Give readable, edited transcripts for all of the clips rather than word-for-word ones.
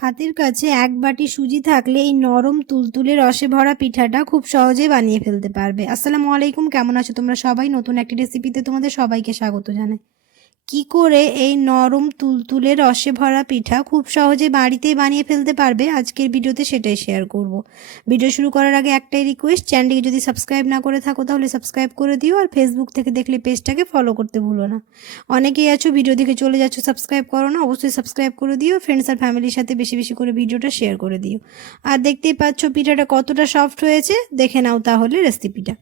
হাতের কাছে এক বাটি সুজি থাকলে এই নরম তুলতুলে রসে ভরা পিঠাটা খুব সহজেই বানিয়ে ফেলতে পারবে। আসসালামু আলাইকুম, কেমন আছো তোমরা সবাই? নতুন একটি রেসিপিতে তোমাদের সবাইকে স্বাগত জানাই। কি করে এই নরম তুলতুলে রসে ভরা পিঠা খুব সহজে বাড়িতেই বানিয়ে ফেলতে পারবে আজকের ভিডিওতে সেটাই শেয়ার করব। ভিডিও শুরু করার আগে একটাই রিকোয়েস্ট, চ্যানেলটিকে যদি সাবস্ক্রাইব না করে থাকো তাহলে সাবস্ক্রাইব করে দিও, আর ফেসবুক থেকে দেখলে পেজটাকে ফলো করতে ভুলো না। অনেকেই আছো ভিডিও দেখে চলে যাচ্ছ, সাবস্ক্রাইব করো না, অবশ্যই সাবস্ক্রাইব করে দিও। ফ্রেন্ডস আর ফ্যামিলির সাথে বেশি বেশি করে ভিডিওটা শেয়ার করে দিও। আর দেখতেই পাচ্ছ পিঠাটা কতটা সফট হয়েছে, দেখে নাও তাহলে রেসিপিটা।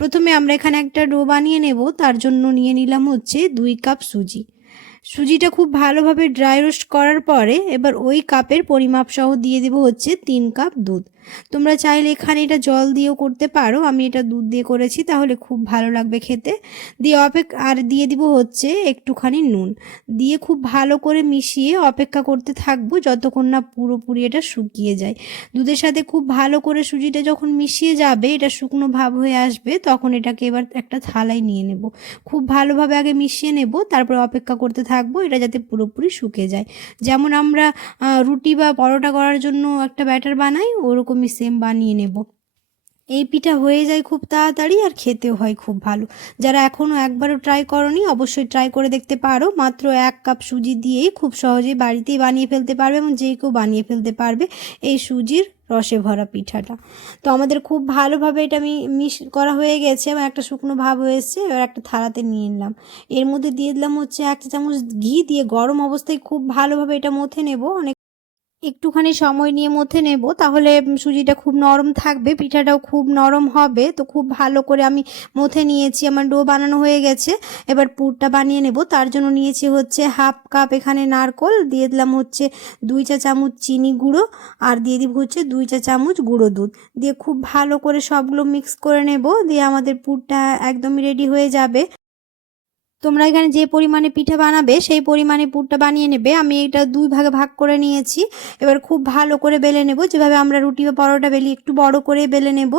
প্রথমে আমরা এখানে একটা ডো বানিয়ে নেব। তার জন্য নিয়ে নিলাম হচ্ছে 2 কাপ সুজি। সুজিটা খুব ভালোভাবে ড্রাই রোস্ট করার পরে এবার ওই কাপের পরিমাপ সহ দিয়ে দেব হচ্ছে 3 কাপ দুধ। তোমরা চাইলে এখানে এটা জল দিয়েও করতে পারো, আমি এটা দুধ দিয়ে করেছি, তাহলে খুব ভালো লাগবে খেতে। দিয়ে আর দিয়ে দিব হচ্ছে একটুখানি নুন, দিয়ে খুব ভালো করে মিশিয়ে অপেক্ষা করতে থাকবো যতক্ষণ না পুরোপুরি এটা শুকিয়ে যায়। দুধের সাথে খুব ভালো করে সুজিটা যখন মিশিয়ে যাবে, এটা শুকনো ভাব হয়ে আসবে, তখন এটাকে এবার একটা থালায় নিয়ে নেব। খুব ভালোভাবে আগে মিশিয়ে নেব, তারপরে অপেক্ষা করতে থাকবো এটা যাতে পুরোপুরি শুকিয়ে যায়। যেমন আমরা রুটি বা পরোটা করার জন্য একটা ব্যাটার বানাই, ওরকমই সেম বানিয়ে নেব। এই পিঠা হয়ে যায় খুব তাড়াতাড়ি আর খেতেও হয় খুব ভালো। যারা এখনও একবারও ট্রাই করনি অবশ্যই ট্রাই করে দেখতে পারো। মাত্র 1 কাপ সুজি দিয়েই খুব সহজেই বাড়িতেই বানিয়ে ফেলতে পারবে এবং যে কেউ বানিয়ে ফেলতে পারবে এই সুজির রসে ভরা পিঠাটা। তো আমাদের খুব ভালোভাবে এটা মিশ করা হয়ে গেছে এবং একটা শুকনো ভাব হয়েছে। এবার একটা থালাতে নিয়ে নিলাম, এর মধ্যে দিয়ে দিলাম হচ্ছে 1 চা চামচ ঘি, দিয়ে গরম অবস্থায় খুব ভালোভাবে এটা মথে নেব। একটুখানি সময় নিয়ে মথে নেব, তাহলে সুজিটা খুব নরম থাকবে, পিঠাটাও খুব নরম হবে। তো খুব ভালো করে আমি মথে নিয়েছি, আমার ডো বানানো হয়ে গেছে। এবার পুরটা বানিয়ে নেব। তার জন্য নিয়েছি হচ্ছে 1/2 কাপ এখানে নারকোল, দিয়ে দিলাম হচ্ছে 2 চা চামচ চিনি গুঁড়ো, আর দিয়ে দিব হচ্ছে 2 চা চামচ গুঁড়ো দুধ। দিয়ে খুব ভালো করে সবগুলো মিক্স করে নেব, দিয়ে আমাদের পুরটা একদমই রেডি হয়ে যাবে। তোমরা এখানে যে পরিমাণে পিঠা বানাবে সেই পরিমাণে পুরটা বানিয়ে নেবে। আমি এটা 2 ভাগে ভাগ করে নিয়েছি। এবার খুব ভালো করে বেলে নেব, যেভাবে আমরা রুটি বা পরোটা বেলি একটু বড় করে বেলে নেব।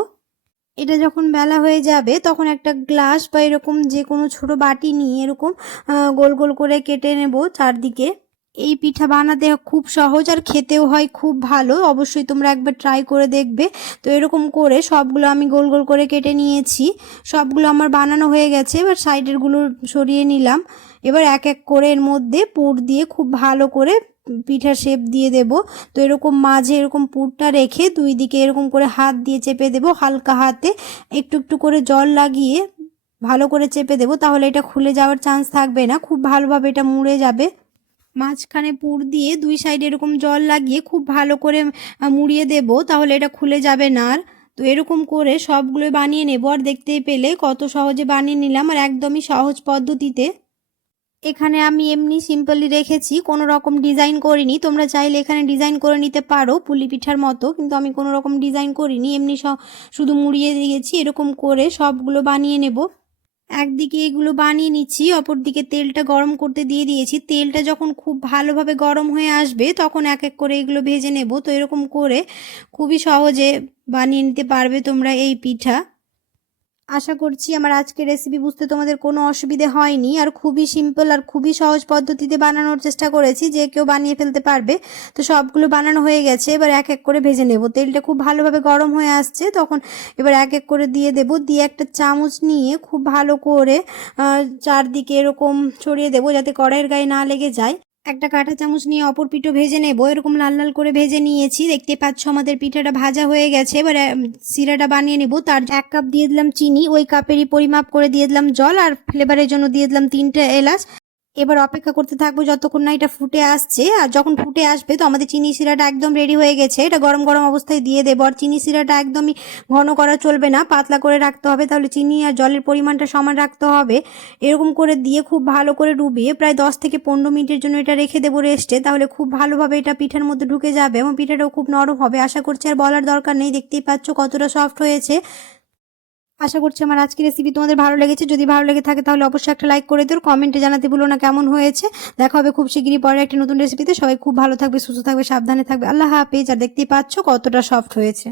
এটা যখন বেলা হয়ে যাবে তখন একটা গ্লাস বা এরকম যে কোনো ছোট বাটি নিয়ে এরকম গোল গোল করে কেটে নেব চারদিকে। এই পিঠা বানাতে খুব সহজ আর খেতেও হয় খুব ভালো, অবশ্যই তোমরা একবার ট্রাই করে দেখবে। তো এরকম করে সবগুলো আমি গোল গোল করে কেটে নিয়েছি। সবগুলো আমার বানানো হয়ে গেছে, এবার সাইডেরগুলো সরিয়ে নিলাম। এবার এক এক করে এর মধ্যে পুর দিয়ে খুব ভালো করে পিঠার শেপ দিয়ে দেব। তো এরকম মাঝে এরকম পুরটা রেখে 2 দিকে এরকম করে হাত দিয়ে চেপে দেব, হালকা হাতে একটু একটু করে জল লাগিয়ে ভালো করে চেপে দেব, তাহলে এটা খুলে যাওয়ার চান্স থাকবে না, খুব ভালোভাবে এটা মুড়ে যাবে। মাঝখানে পুর দিয়ে 2 সাইডে এরকম জল লাগিয়ে খুব ভালো করে মুড়িয়ে দেব, তাহলে এটা খুলে যাবে না আর। তো এরকম করে সবগুলো বানিয়ে নেব। আর দেখতেই পেলে কত সহজে বানিয়ে নিলাম আর একদমই সহজ পদ্ধতিতে। এখানে আমি এমনি সিম্পলি রেখেছি, কোনো রকম ডিজাইন করিনি। তোমরা চাইলে এখানে ডিজাইন করে নিতে পারো পুলি পিঠার মতো, কিন্তু আমি কোনো রকম ডিজাইন করিনি, এমনি শুধু মুড়িয়ে দিয়েছি। এরকম করে সবগুলো বানিয়ে নেব। একদিকে এগুলো বানিয়ে নিচ্ছি, অপরদিকে তেলটা গরম করতে দিয়ে দিয়েছি। তেলটা যখন খুব ভালোভাবে গরম হয়ে আসবে তখন এক এক করে এগুলো ভেজে নেব। তো এরকম করে খুবই সহজে বানিয়ে নিতে পারবে তোমরা এই পিঠা। আশা করছি আমার আজকের রেসিপি বুঝতে তোমাদের কোনো অসুবিধে হয়নি, আর খুবই সিম্পল আর খুবই সহজ পদ্ধতিতে বানানোর চেষ্টা করেছি, যে কেউ বানিয়ে ফেলতে পারবে। তো সবগুলো বানানো হয়ে গেছে, এবার এক এক করে ভেজে নেব। তেলটা খুব ভালোভাবে গরম হয়ে আসছে, তখন এবার এক এক করে দিয়ে দেব। দিয়ে একটা চামচ নিয়ে খুব ভালো করে চারদিকে এরকম ছড়িয়ে দেব, যাতে কড়াইয়ের গায়ে না লেগে যায়। একটা কাঁটা চামচ নিয়ে অপর পিঠও ভেজে নেব। এরকম লাল লাল করে ভেজে নিয়েছি, দেখতে পাচ্ছ আমাদের পিঠাটা ভাজা হয়ে গেছে। এবার শিরাটা বানিয়ে নেব। তার 1 কাপ দিয়ে দিলাম চিনি, ওই কাপেরই পরিমাপ করে দিয়ে দিলাম জল, আর ফ্লেভারের জন্য দিয়ে দিলাম 3টে এলাচ। এবার অপেক্ষা করতে থাকবো যতক্ষণ না এটা ফুটে আসছে। আর যখন ফুটে আসবে তো আমাদের চিনি শিরাটা একদম রেডি হয়ে গেছে। এটা গরম গরম অবস্থায় দিয়ে দেবো। আর চিনি শিরাটা একদমই ঘন করা চলবে না, পাতলা করে রাখতে হবে, তাহলে চিনি আর জলের পরিমাণটা সমান রাখতে হবে। এরকম করে দিয়ে খুব ভালো করে ডুবিয়ে প্রায় 10 থেকে 15 মিনিটের জন্য এটা রেখে দেবো রেস্টে, তাহলে খুব ভালোভাবে এটা পিঠার মধ্যে ঢুকে যাবে এবং পিঠাটাও খুব নরম হবে। আশা করছি আর বলার দরকার নেই, দেখতেই পাচ্ছ কতটা সফট হয়েছে। আশা করছি আমার আজকের রেসিপি তোমাদের ভালো লেগেছে। যদি ভালো লেগে থাকে তাহলে অবশ্যই একটা লাইক করে দিও, কমেন্টে জানাতে ভুলো না কেমন হয়েছে। দেখা হবে খুব শিগগিরই পরে একটা নতুন রেসিপিতে। সবাই খুব ভালো থাকবে, সুস্থ থাকবে, সাবধানে থাকবে। আল্লাহ হাফেজ। আর দেখতেই পাচ্ছ কতটা সফট হয়েছে।